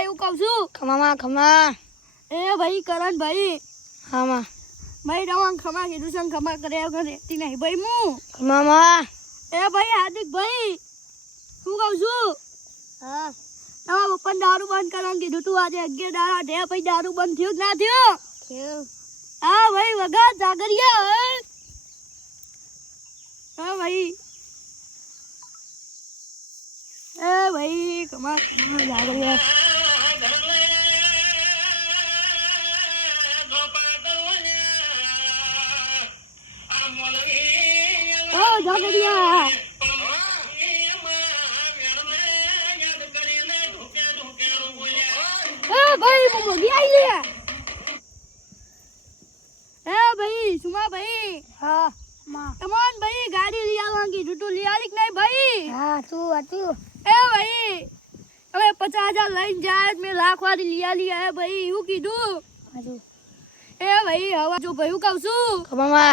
ભાઈ હું કહું છું ખમા એ ભાઈ કરણ ભાઈ હા માં ભાઈ રવાંગ ખમા કીધું છે ખમા કરે રહેતી નહીં ભાઈ હું ખમા એ ભાઈ હાર્દિક ભાઈ હું કહું છું હા તમારા પપ્પાને દારૂ બંધ કરવાનું કીધું તું આજે 11 દાડા ઢે ભાઈ દારૂ બંધ થયું કે ના થયું હા ભાઈ વગા જાગરિયા હા ભાઈ એ ભાઈ ખમા જાગરિયા ઓ જાગરિયા ભાઈ મોગી આવી લે એ ભાઈ સુમા ભાઈ હા માં તમોન ભાઈ ગાડી લઈ આવવાનું કીધું તું લઈ આલી કે નહીં ભાઈ હા તું હતું એ ભાઈ હવે 50,000 લઈને જાય મેં લાખ વાળી લઈ આલી હે ભાઈ એવું કીધું હજુ એ ભાઈ હવે જો ભાઈ હું કહું છું ખમા